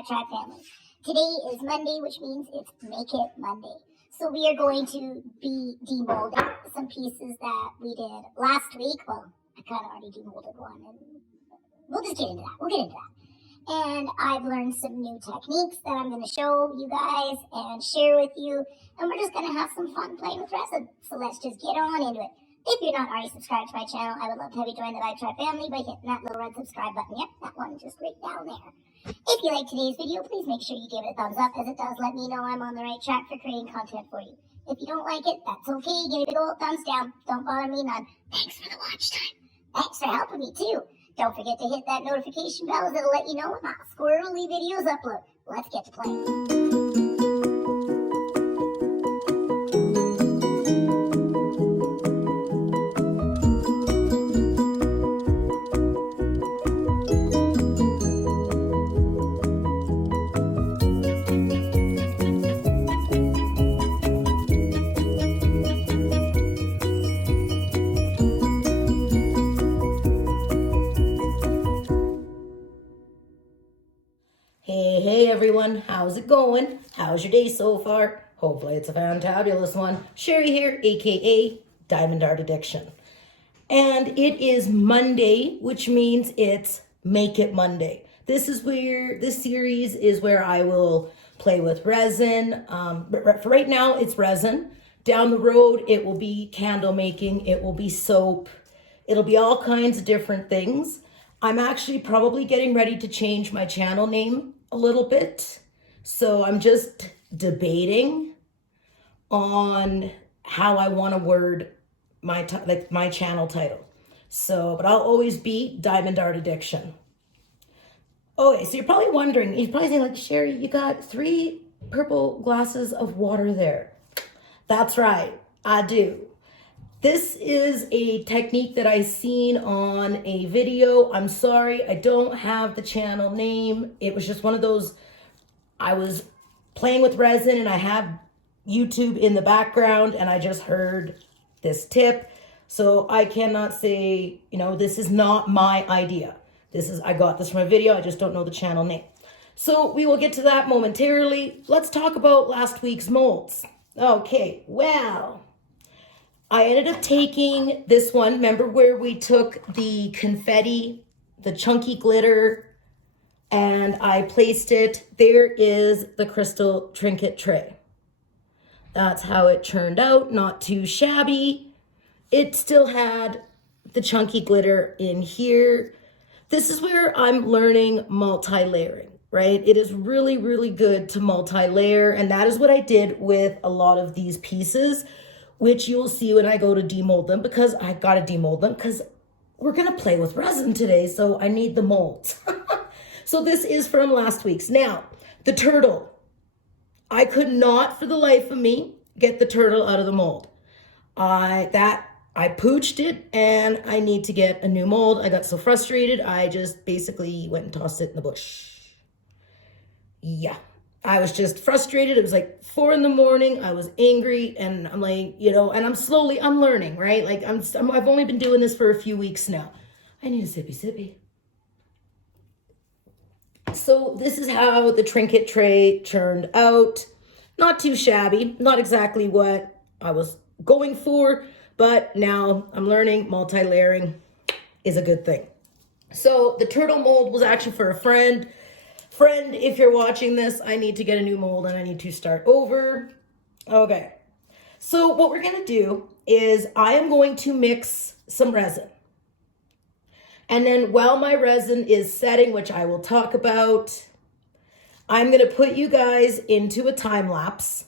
Vibe Tribe family. Today is Monday, which means it's Make It Monday. So we are going to be demolding some pieces that we did last week. Well, I kind of already demolded one, and we'll just get into that. We'll get into that. And I've learned some new techniques that I'm going to show you guys and share with you. And we're just going to have some fun playing with resin. So let's just get on into it. If you're not already subscribed to my channel, I would love to have you join the Vibe Tribe family by hitting that little red subscribe button. Yep, that one just right down there. If you like today's video, please make sure you give it a thumbs up, as it does let me know I'm on the right track for creating content for you. If you don't like it, that's okay. Give me a big old thumbs down. Don't bother me none. Thanks for the watch time. Thanks for helping me too. Don't forget to hit that notification bell, as it'll let you know when my squirrely videos upload. Let's get to playing. Hey everyone, how's it going? How's your day so far? Hopefully it's a fantabulous one. Cherri here, aka Diamond Art Addiction. And it is Monday, which means it's Make It Monday. This series is where I will play with resin. But for right now, it's resin. Down the road, it will be candle making, it will be soap, it'll be all kinds of different things. I'm actually probably getting ready to change my channel name a little bit. So I'm just debating on how I want to word my channel title. So, but I'll always be Diamond Art Addiction. Okay, so you're probably wondering, you're probably saying like, Cherri, you got 3 purple glasses of water there. That's right, I do. This is a technique that I seen on a video. I'm sorry, I don't have the channel name. It was just one of those, I was playing with resin and I had YouTube in the background and I just heard this tip. So I cannot say, this is not my idea. I got this from a video, I just don't know the channel name. So we will get to that momentarily. Let's talk about last week's molds. Okay, well, I ended up taking this one. Remember where we took the confetti, the chunky glitter, and I placed it. There is the crystal trinket tray. That's how it turned out. Not too shabby. It still had the chunky glitter in here. This is where I'm learning multi-layering, right? It is really, really good to multi-layer, and that is what I did with a lot of these pieces, which you'll see when I go to demold them, because I gotta demold them because we're gonna play with resin today, so I need the molds. So this is from last week's. Now, the turtle. I could not for the life of me get the turtle out of the mold. I pooched it and I need to get a new mold. I got so frustrated, I just basically went and tossed it in the bush. Yeah. I was just frustrated. It was like 4 a.m. I was angry, and I'm like, and I'm learning, right? Like I've only been doing this for a few weeks now. I need a sippy. So this is how the trinket tray turned out. Not too shabby, not exactly what I was going for, but now I'm learning multi-layering is a good thing. So the turtle mold was actually for a friend. Friend, if you're watching this, I need to get a new mold and I need to start over. Okay, so what we're gonna do is I am going to mix some resin. And then while my resin is setting, which I will talk about, I'm gonna put you guys into a time lapse.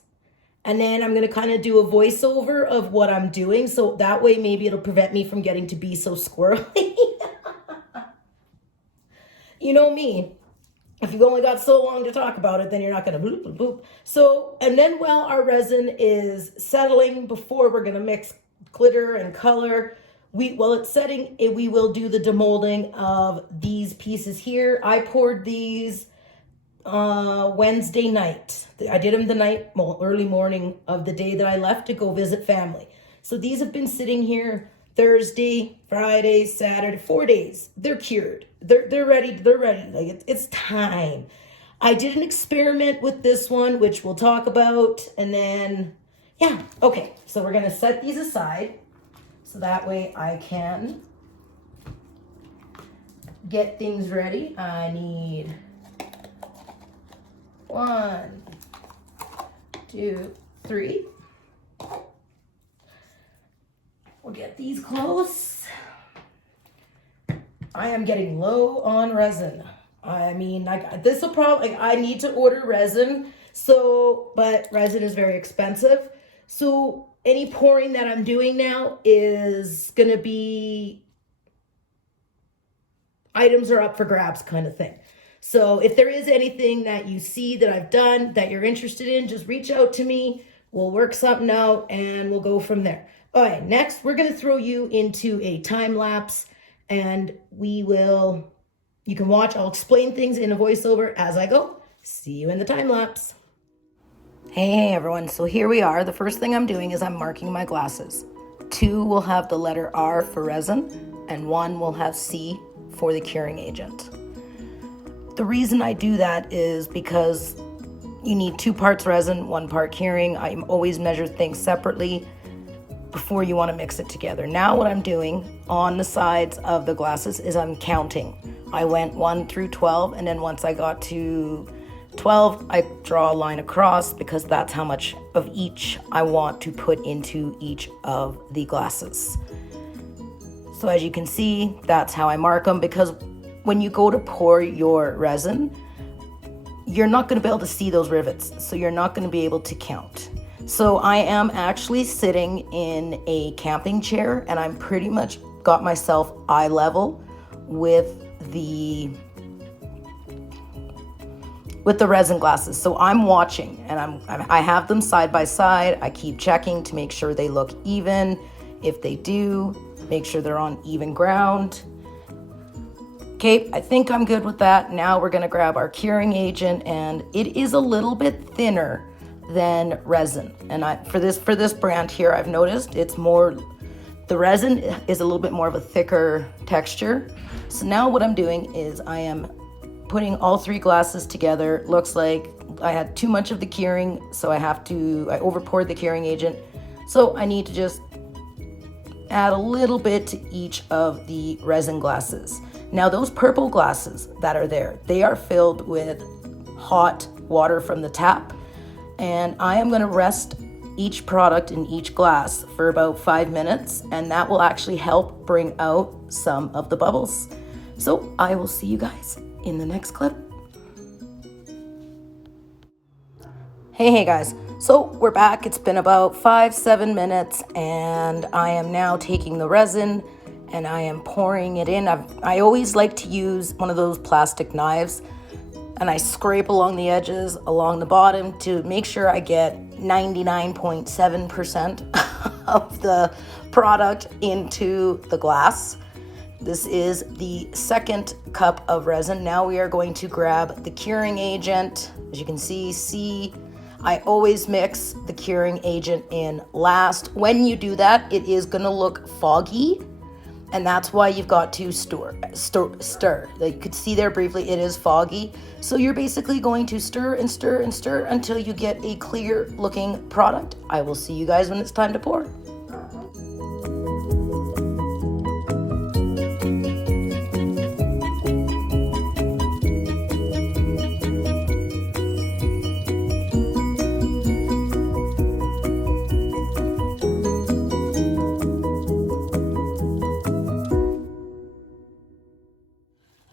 And then I'm gonna kind of do a voiceover of what I'm doing. So that way maybe it'll prevent me from getting to be so squirrely. You know me. If you've only got so long to talk about it, then you're not going to bloop, bloop, bloop. So, and then while our resin is settling, before we're going to mix glitter and color, while it's setting, we will do the demolding of these pieces here. I poured these Wednesday night. I did them the night, early morning of the day that I left to go visit family. So these have been sitting here Thursday, Friday, Saturday, 4 days. They're cured. They're ready. They're ready. Like it's time. I did an experiment with this one, which we'll talk about, and then, yeah, okay. So we're gonna set these aside, so that way I can get things ready. I need 1, 2, 3. We'll get these close. I am getting low on resin. I mean, like, this will probably, like, I need to order resin. So, but resin is very expensive. So any pouring that I'm doing now is gonna be, items are up for grabs kind of thing. So if there is anything that you see that I've done that you're interested in, just reach out to me. We'll work something out and we'll go from there. All right, next we're gonna throw you into a time lapse, and you can watch, I'll explain things in a voiceover as I go. See you in the time lapse. Hey everyone, so here we are. The first thing I'm doing is I'm marking my glasses. 2 will have the letter R for resin, and 1 will have C for the curing agent. The reason I do that is because you need 2 parts resin, 1 part curing. I always measure things separately before you want to mix it together. Now what I'm doing on the sides of the glasses is I'm counting. I went 1 through 12, and then once I got to 12, I draw a line across because that's how much of each I want to put into each of the glasses. So as you can see, that's how I mark them, because when you go to pour your resin, you're not going to be able to see those rivets, so you're not going to be able to count. So I am actually sitting in a camping chair, and I'm pretty much got myself eye level with the resin glasses. So I'm watching, and I have them side by side. I keep checking to make sure they look even. If they do, make sure they're on even ground. Okay, I think I'm good with that. Now we're gonna grab our curing agent, and it is a little bit thinner than resin. And for this brand here, I've noticed the resin is a little bit more of a thicker texture. So now what I'm doing is I am putting all 3 glasses together. Looks like I had too much of the curing, so I over poured the curing agent. So I need to just add a little bit to each of the resin glasses. Now those purple glasses that are there, they are filled with hot water from the tap. And I am gonna rest each product in each glass for about 5 minutes, and that will actually help bring out some of the bubbles. So I will see you guys in the next clip. Hey guys, so we're back. It's been about 5-7 minutes, and I am now taking the resin and I am pouring it in. I always like to use one of those plastic knives, and I scrape along the edges, along the bottom, to make sure I get 99.7% of the product into the glass. This is the 2nd cup of resin. Now we are going to grab the curing agent. As you can see, I always mix the curing agent in last. When you do that, it is gonna look foggy, and that's why you've got to stir. Like you could see there briefly, it is foggy. So you're basically going to stir and stir and stir until you get a clear looking product. I will see you guys when it's time to pour.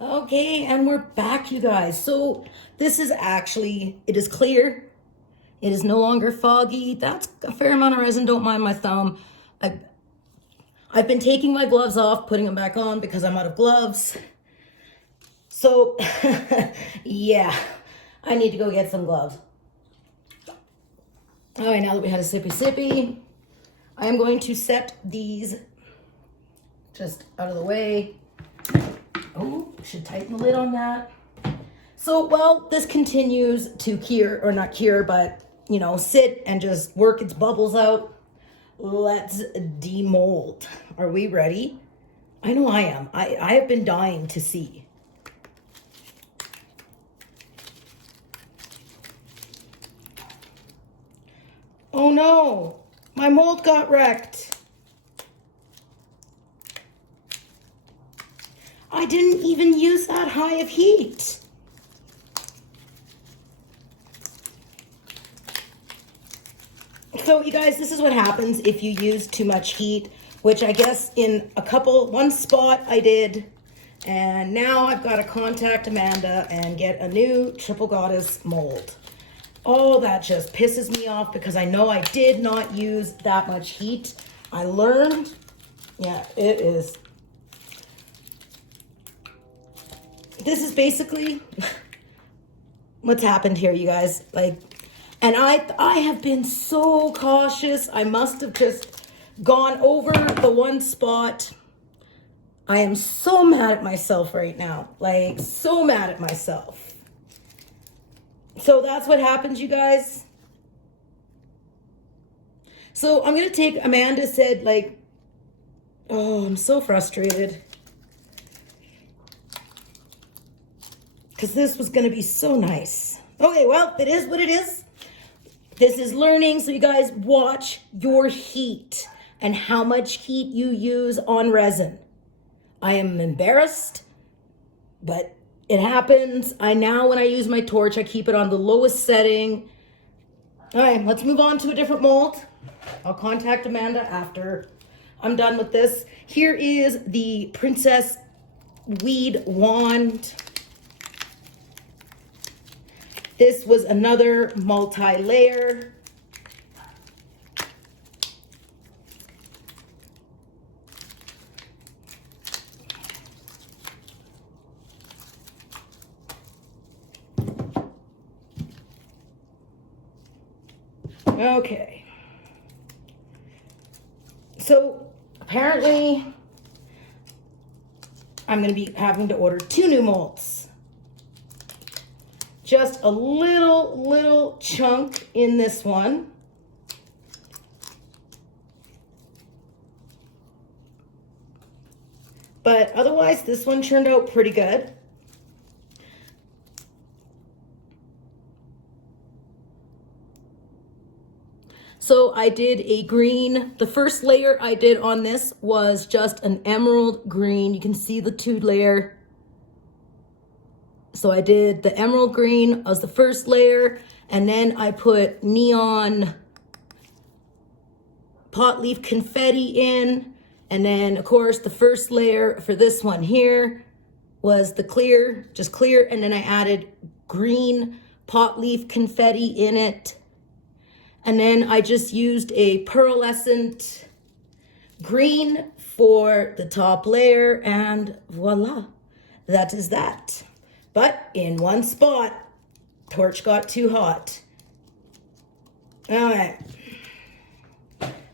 Okay, and we're back, you guys. So this is actually, it is clear. It is no longer foggy. That's a fair amount of resin. Don't mind my thumb. I've been taking my gloves off, putting them back on because I'm out of gloves. So yeah, I need to go get some gloves. All right, now that we had a sippy, I am going to set these just out of the way. Oh, should tighten the lid on that. So while this continues to cure, or not cure, but, you know, sit and just work its bubbles out, let's demold. Are we ready? I know I am. I have been dying to see. no, my mold got wrecked. I didn't even use that high of heat. So you guys, this is what happens if you use too much heat, which I guess in one spot I did. And now I've got to contact Amanda and get a new Triple Goddess mold. Oh, that just pisses me off because I know I did not use that much heat. I learned, yeah, it is. This is basically what's happened here, you guys. And I have been so cautious. I must have just gone over the one spot. I am so mad at myself right now. So mad at myself. So that's what happens, you guys. So I'm going to take, Amanda said, oh, I'm so frustrated. Because this was going to be so nice. Okay, well, it is what it is. This is learning, so you guys watch your heat and how much heat you use on resin. I am embarrassed, but it happens. When I use my torch, I keep it on the lowest setting. All right, let's move on to a different mold. I'll contact Amanda after I'm done with this. Here is the Princess Weed Wand. This was another multi-layer. Okay. So apparently I'm going to be having to order 2 new molds. Just a little chunk in this one. But otherwise, this one turned out pretty good. So I did a green. The first layer I did on this was just an emerald green. You can see the 2 layer. So I did the emerald green as the first layer, and then I put neon pot leaf confetti in. And then of course the first layer for this one here was the clear, just clear. And then I added green pot leaf confetti in it. And then I just used a pearlescent green for the top layer, and voila, that is that. But in one spot, torch got too hot. All right.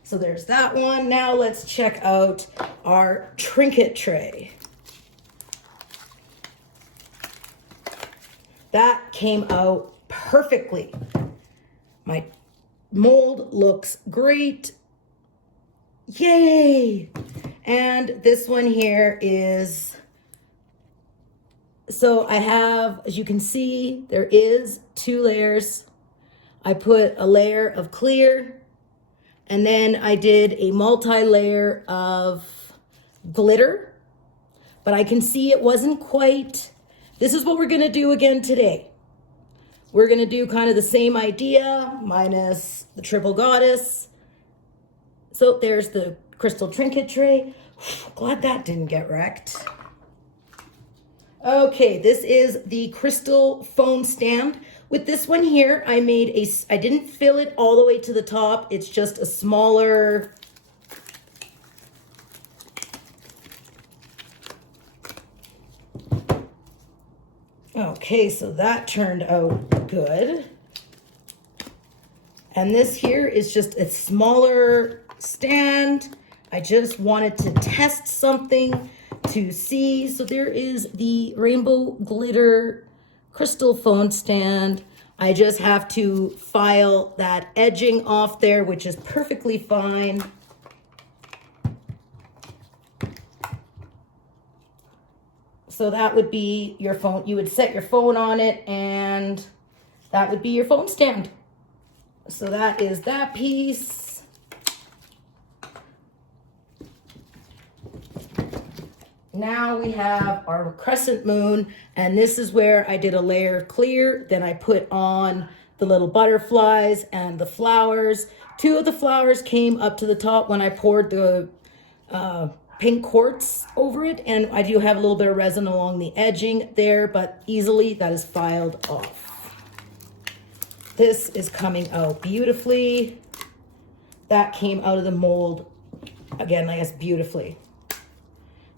So there's that one. Now let's check out our trinket tray. That came out perfectly. My mold looks great. Yay! And this one here is, so I have, as you can see, there is 2 layers. I put a layer of clear, and then I did a multi-layer of glitter, but I can see it wasn't quite. This is what we're gonna do again today. We're gonna do kind of the same idea, minus the Triple Goddess. So there's the crystal trinket tray. Glad that didn't get wrecked. Okay, this is the crystal phone stand. With this one here, I didn't fill it all the way to the top. It's just a smaller, okay, so that turned out good. And this here is just a smaller stand. I just wanted to test something to see. So there is the rainbow glitter crystal phone stand. I just have to file that edging off there, which is perfectly fine. So that would be your phone. You would set your phone on it, and that would be your phone stand. So that is that piece. Now we have our crescent moon, and this is where I did a layer clear. Then I put on the little butterflies and the flowers. Two of the flowers came up to the top when I poured the pink quartz over it, and I do have a little bit of resin along the edging there, but easily that is filed off. This is coming out beautifully. That came out of the mold, again, I guess, beautifully.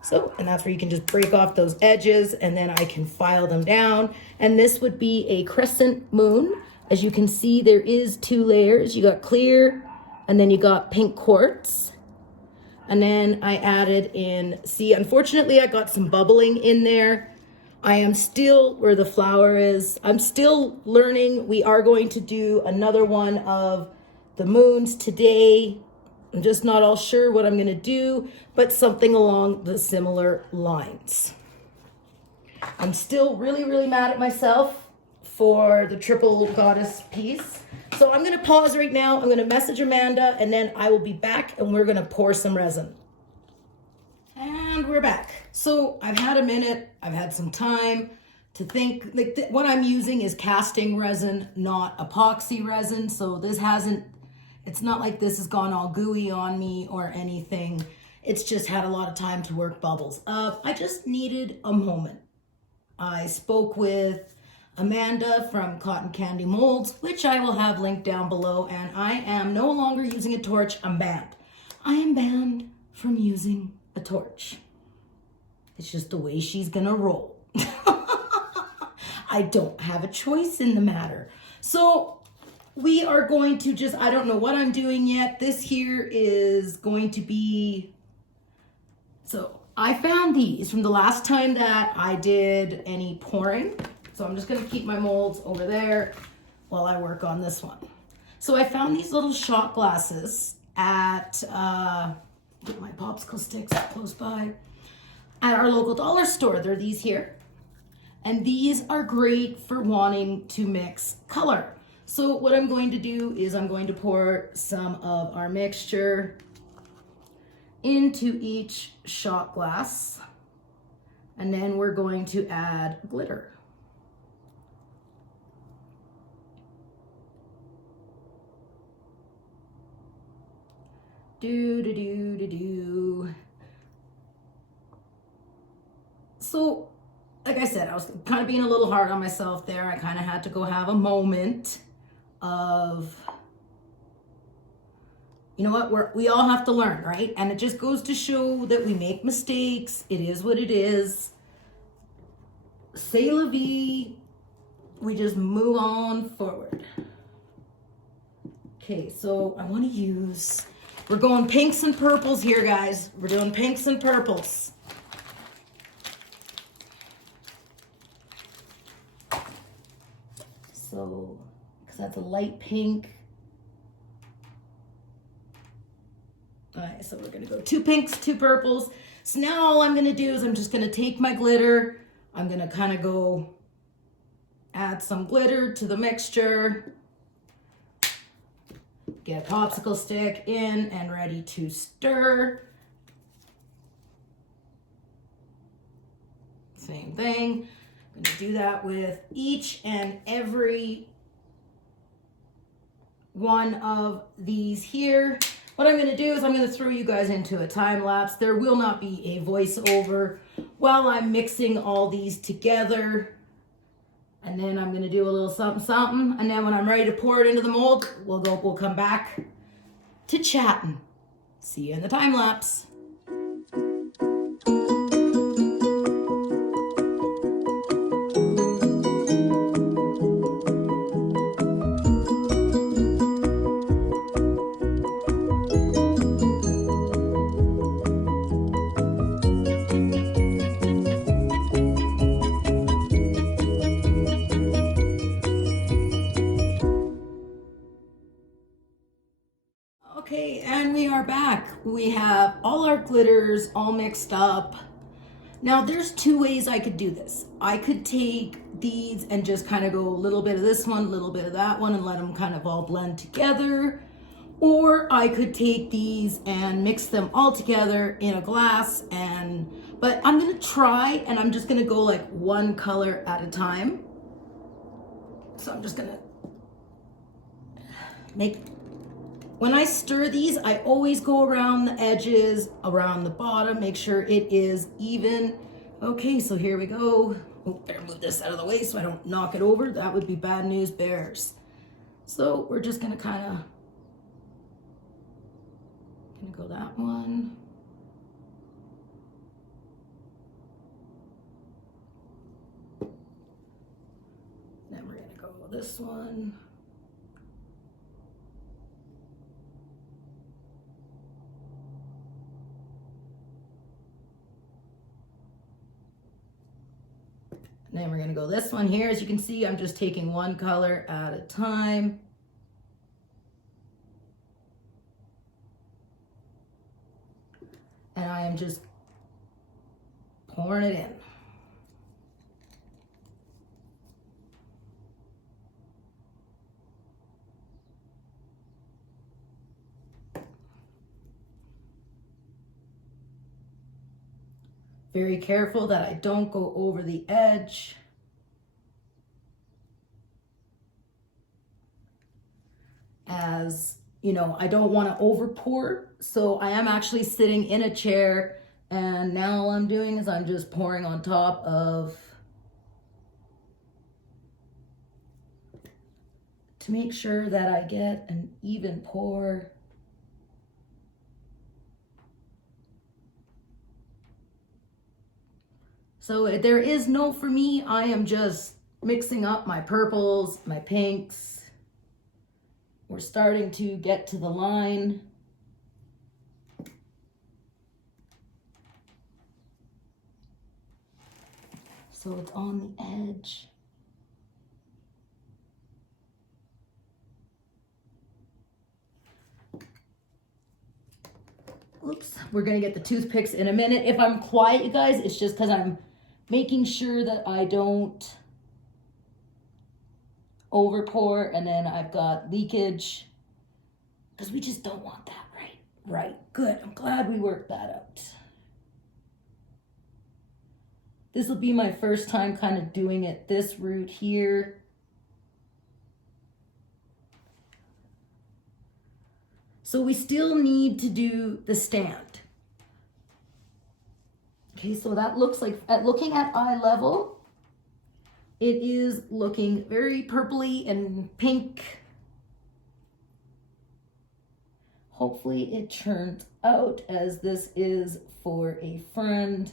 So, and that's where you can just break off those edges, and then I can file them down. And this would be a crescent moon. As you can see, there is 2 layers. You got clear, and then you got pink quartz. And then I added in, see, unfortunately I got some bubbling in there. I am still where the flower is. I'm still learning. We are going to do another one of the moons today. I'm just not all sure what I'm going to do, but something along the similar lines. I'm still really, really mad at myself for the triple goddess piece. So I'm going to pause right now. I'm going to message Amanda, and then I will be back, and we're going to pour some resin. And we're back. So I've had a minute. I've had some time to think. Like what I'm using is casting resin, not epoxy resin. So this hasn't, it's not like this has gone all gooey on me or anything. It's just had a lot of time to work bubbles up. I just needed a moment. I spoke with Amanda from CottonCandyMolds, which I will have linked down below, and I am no longer using a torch. I'm banned. I am banned from using a torch. It's just the way she's gonna roll. I don't have a choice in the matter. So we are going to just, I don't know what I'm doing yet. This here is going to be, so I found these from the last time that I did any pouring. So I'm just gonna keep my molds over there while I work on this one. So I found these little shot glasses at, get my popsicle sticks close by, at our local dollar store. They're these here. And these are great for wanting to mix color. So what I'm going to do is I'm going to pour some of our mixture into each shot glass. And then we're going to add glitter. Do. So, like I said, I was kind of being a little hard on myself there. I kind of had to go have a moment of, you know what, we all have to learn, right? And it just goes to show that we make mistakes. It is what it is. C'est la vie. We just move on forward. Okay, so I want to use, we're going pinks and purples here, guys. We're doing pinks and purples. So, because that's a light pink. All right, so we're gonna go 2 pinks, 2 purples. So now all I'm gonna do is I'm just gonna take my glitter. I'm gonna kind of go add some glitter to the mixture. Get a popsicle stick in and ready to stir. Same thing. I'm going to do that with each and every one of these here. What I'm going to do is I'm going to throw you guys into a time lapse. There will not be a voiceover while I'm mixing all these together. And then I'm going to do a little something, something. And then when I'm ready to pour it into the mold, we'll come back to chatting. See you in the time lapse. Okay, and we are back. We have all our glitters all mixed up. Now there's two ways I could do this. I could take these and just kind of go a little bit of this one, a little bit of that one, and let them kind of all blend together. Or I could take these and mix them all together in a glass, but I'm gonna try, and I'm just gonna go like one color at a time. So I'm just gonna when I stir these, I always go around the edges, around the bottom, make sure it is even. Okay, so here we go. Oh, better move this out of the way so I don't knock it over. That would be bad news bears. So we're just gonna go that one. Then we're gonna go this one. And then we're gonna go this one here. As you can see, I'm just taking one color at a time. And I am just pouring it in. Very careful that I don't go over the edge. As you know, I don't want to over pour, so I am actually sitting in a chair, and now all I'm doing is I'm just pouring on top of to make sure that I get an even pour. So there is no, for me, I am just mixing up my purples, my pinks. We're starting to get to the line. So it's on the edge. Oops, we're gonna get the toothpicks in a minute. If I'm quiet, you guys, it's just because I'm making sure that I don't over pour and then I've got leakage, because we just don't want that, right? Right, good, I'm glad we worked that out. This will be my first time kind of doing it this route here. So we still need to do the stand. Okay, so that looks like, looking at eye level, it is looking very purpley and pink. Hopefully it turns out, as this is for a friend.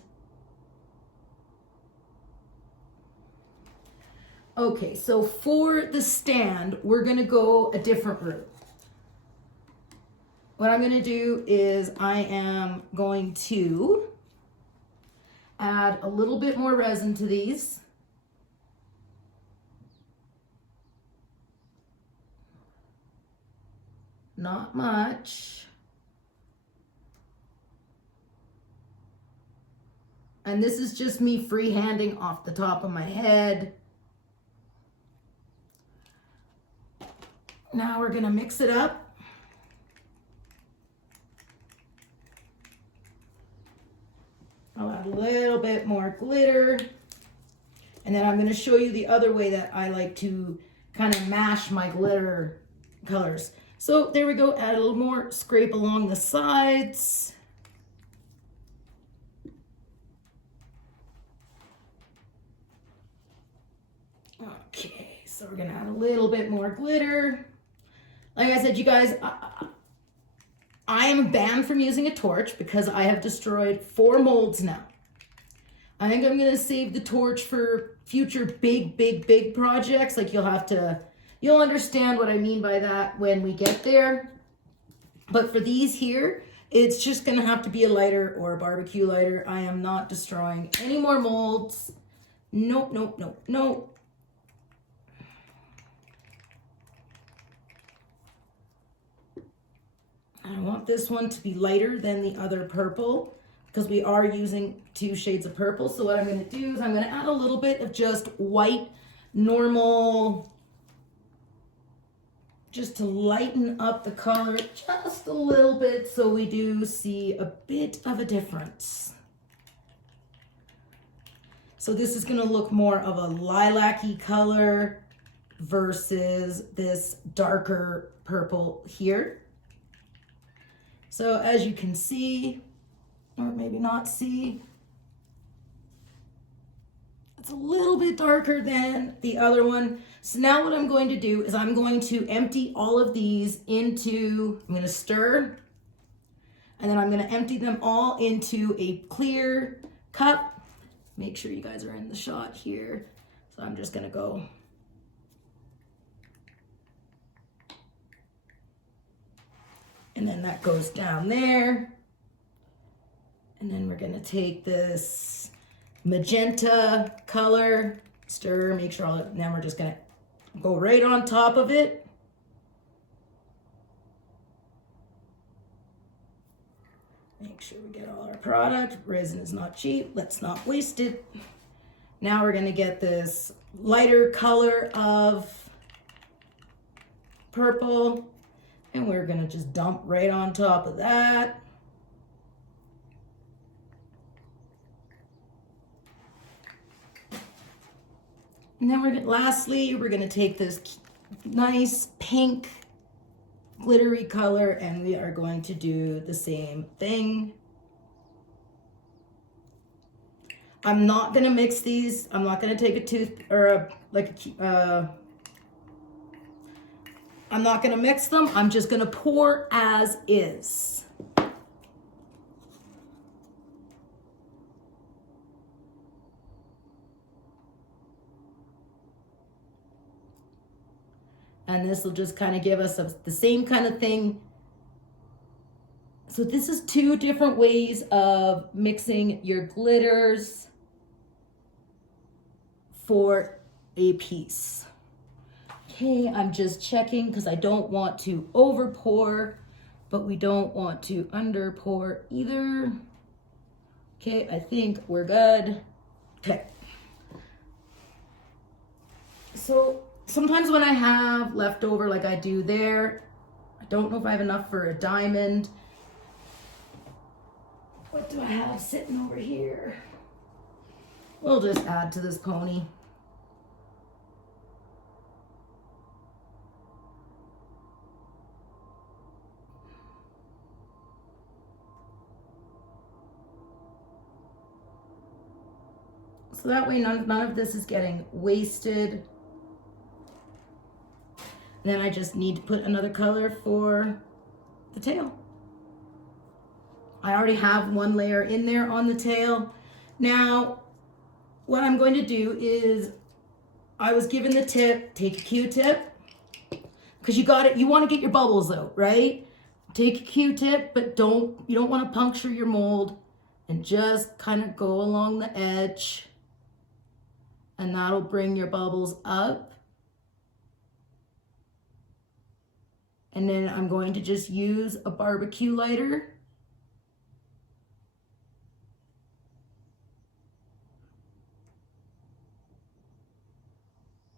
Okay, so for the stand, we're gonna go a different route. What I'm gonna do is I am going to add a little bit more resin to these. Not much. And this is just me freehanding off the top of my head. Now we're gonna mix it up. I'll add a little bit more glitter. And then I'm gonna show you the other way that I like to kind of mash my glitter colors. So there we go, add a little more, scrape along the sides. Okay, so we're gonna add a little bit more glitter. Like I said, you guys, I am banned from using a torch because I have destroyed 4 molds now. I think I'm gonna save the torch for future big projects. Like you'll understand what I mean by that when we get there. But for these here, it's just gonna have to be a lighter or a barbecue lighter. I am not destroying any more molds. Nope, nope, nope, nope. I want this one to be lighter than the other purple, because we are using 2 shades of purple. So what I'm going to do is I'm going to add a little bit of just white, normal, just to lighten up the color just a little bit so we do see a bit of a difference. So this is going to look more of a lilac-y color versus this darker purple here. So as you can see, or maybe not see, it's a little bit darker than the other one. So now what I'm going to do is I'm going to empty all of these into, I'm going to stir, and then I'm going to empty them all into a clear cup. Make sure you guys are in the shot here. So I'm just going to go. And then that goes down there. And then we're going to take this magenta color, stir, make sure all of it, and then we're just going to go right on top of it. Make sure we get all our product. Resin is not cheap. Let's not waste it. Now we're going to get this lighter color of purple, and we're going to just dump right on top of that. And then lastly, we're going to take this nice pink glittery color and we are going to do the same thing. I'm not going to mix these. I'm not going to take a tooth or I'm not going to mix them. I'm just going to pour as is. And this will just kind of give us the same kind of thing. So this is 2 different ways of mixing your glitters for a piece. Okay, I'm just checking because I don't want to over pour, but we don't want to under pour either. Okay, I think we're good. Okay. So sometimes when I have leftover like I do there, I don't know if I have enough for a diamond. What do I have sitting over here? We'll just add to this pony. So that way none of this is getting wasted. And then I just need to put another color for the tail. I already have 1 layer in there on the tail. Now, what I'm going to do is, I was given the tip, take a Q-tip, because you want to get your bubbles out, right? Take a Q-tip, but you don't want to puncture your mold, and just kind of go along the edge, and that'll bring your bubbles up. And then I'm going to just use a barbecue lighter.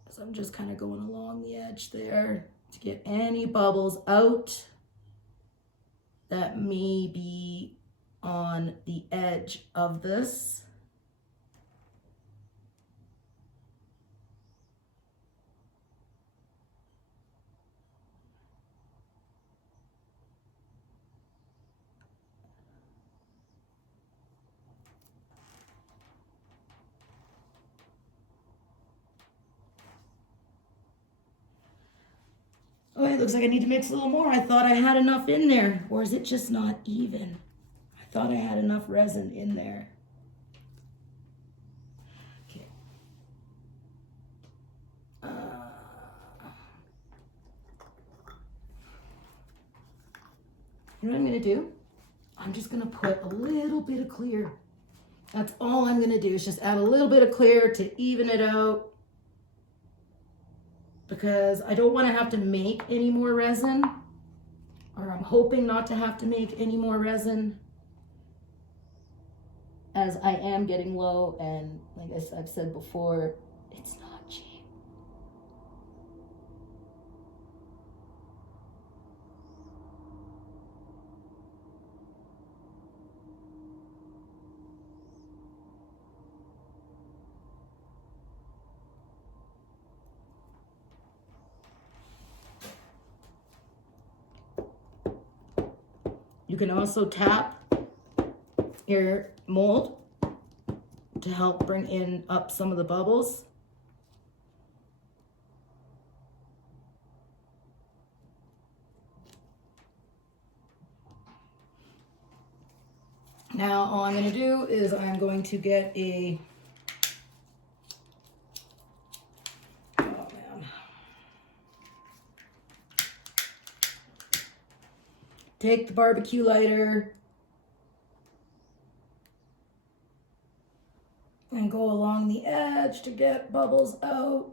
So I'm just kind of going along the edge there to get any bubbles out that may be on the edge of this. Oh, it looks like I need to mix a little more. I thought I had enough in there. Or is it just not even? I thought I had enough resin in there. Okay. You know what I'm going to do? I'm just going to put a little bit of clear. That's all I'm going to do is just add a little bit of clear to even it out. Because I don't want to have to make any more resin, or I'm hoping not to have to make any more resin. as I am getting low, and like I've said before, it's not cheap. You can also tap your mold to help bring in up some of the bubbles. Now all I'm going to do is I'm going to get a, oh man, take the barbecue lighter and go along the edge to get bubbles out.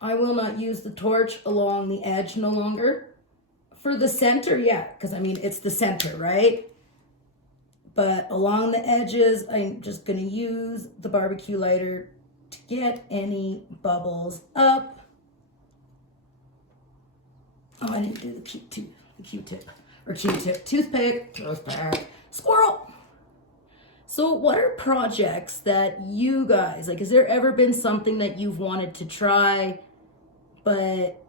I will not use the torch along the edge no longer. For the center, yeah, because I mean, it's the center, right? But along the edges, I'm just gonna use the barbecue lighter to get any bubbles up. Oh, I didn't do the Q-tip, toothpick, squirrel. So what are projects that you guys, like, has there ever been something that you've wanted to try, but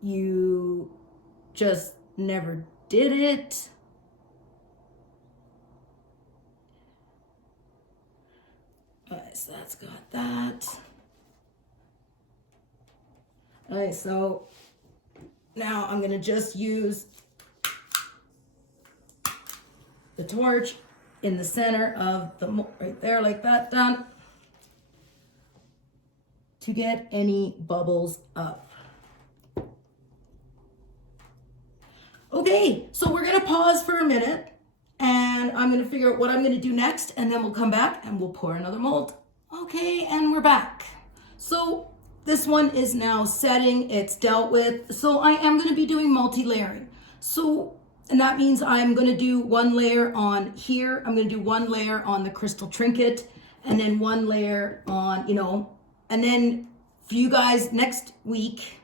you just never did it? All right, so that's got that. All right, so now I'm gonna just use the torch in the center of the mold, right there, like that, done, to get any bubbles up. Okay, so we're gonna pause for a minute and I'm gonna figure out what I'm gonna do next, and then we'll come back and we'll pour another mold. Okay, and we're back. So this one is now setting, it's dealt with. So I am gonna be doing multi-layering. And that means I'm gonna do one layer on here, I'm gonna do one layer on the crystal trinket, and then one layer on, and then for you guys next week,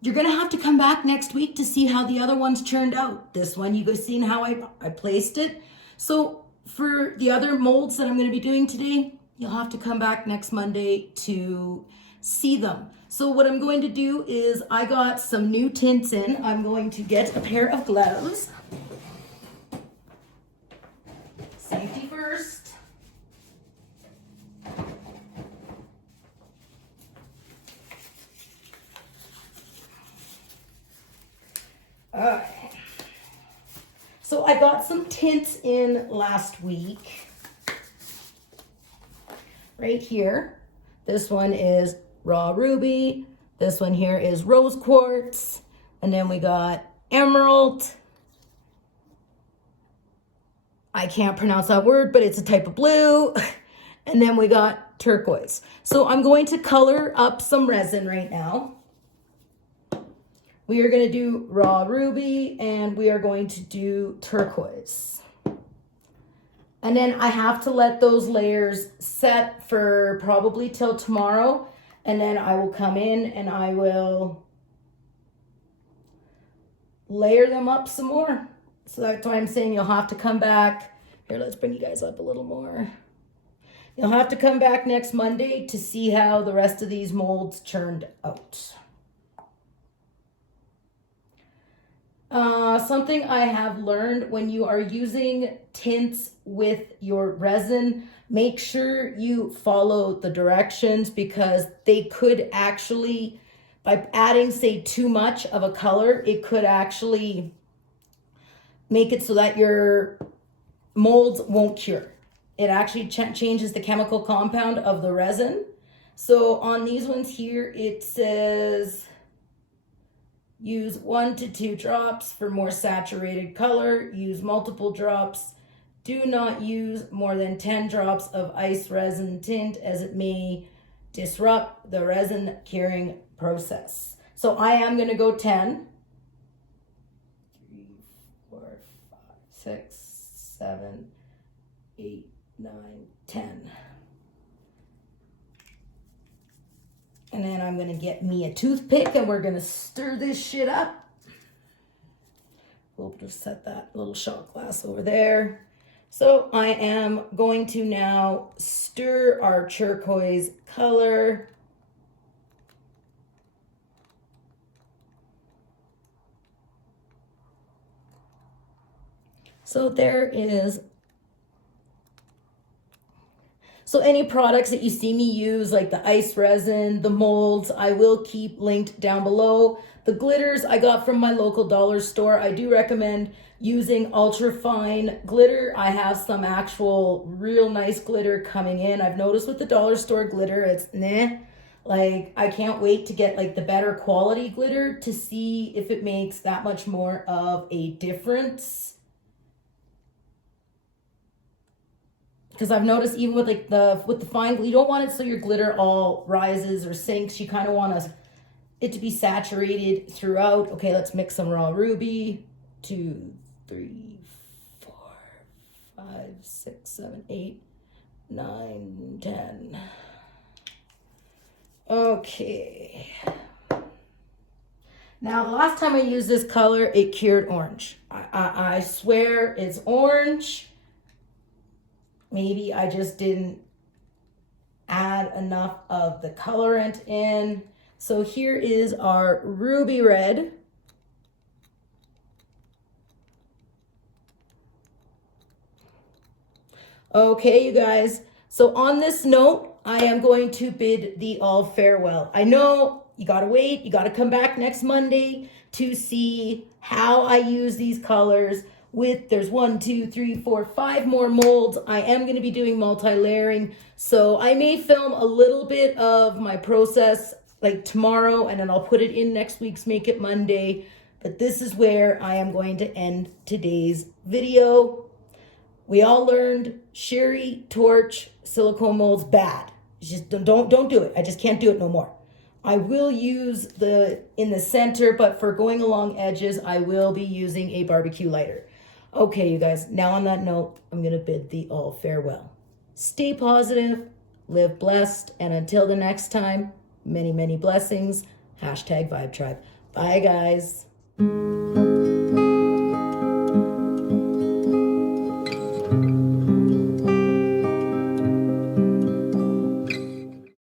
you're gonna have to come back next week to see how the other ones turned out. This one, you guys seen how I placed it. So for the other molds that I'm gonna be doing today, you'll have to come back next Monday to see them. So what I'm going to do is I got some new tints in. I'm going to get a pair of gloves. Safety first. All right. So I got some tints in last week. Right here. This one is raw ruby. This one here is rose quartz. And then we got emerald. I can't pronounce that word, but it's a type of blue. And then we got turquoise. So I'm going to color up some resin right now. We are going to do raw ruby and we are going to do turquoise. And then I have to let those layers set for probably till tomorrow. And then I will come in and I will layer them up some more. So that's why I'm saying you'll have to come back. Here, let's bring you guys up a little more. You'll have to come back next Monday to see how the rest of these molds turned out. Something I have learned when you are using tints with your resin, make sure you follow the directions, because they could actually, by adding, say, too much of a color, it could actually make it so that your molds won't cure. It actually changes the chemical compound of the resin. So on these ones here, it says use 1 to 2 drops for more saturated color. Use multiple drops. Do not use more than 10 drops of ice resin tint, as it may disrupt the resin curing process. So I am going to go 10. 3, 4, 5, 6, 7, 8, 9, 10. And then I'm going to get me a toothpick and we're going to stir this shit up. We'll just set that little shot glass over there. So I am going to now stir our turquoise color. So there is. So any products that you see me use, like the ice resin, the molds, I will keep linked down below. The glitters I got from my local dollar store. I do recommend using ultra fine glitter. I have some actual real nice glitter coming in. I've noticed with the dollar store glitter, it's nah. Like, I can't wait to get like the better quality glitter to see if it makes that much more of a difference. Because I've noticed even with like the fine, you don't want it so your glitter all rises or sinks. You kind of want it to be saturated throughout. Okay, let's mix some raw ruby. 2, 3, 4, 5, 6, 7, 8, 9, 10. Okay. Now, the last time I used this color, it cured orange. I swear it's orange. Maybe I just didn't add enough of the colorant in. So here is our ruby red. Okay, you guys. So on this note, I am going to bid thee all farewell. I know you gotta wait. You gotta come back next Monday to see how I use these colors. There's 1, 2, 3, 4, 5 more molds. I am going to be doing multi-layering, so I may film a little bit of my process like tomorrow, and then I'll put it in next week's Make It Monday. But this is where I am going to end today's video. We all learned Cherri torch silicone molds bad. Just don't do it. I just can't do it no more. I will use in the center, but for going along edges, I will be using a barbecue lighter. Okay, you guys, now on that note, I'm going to bid thee all farewell. Stay positive, live blessed, and until the next time, many, many blessings. #VibeTribe. Bye, guys.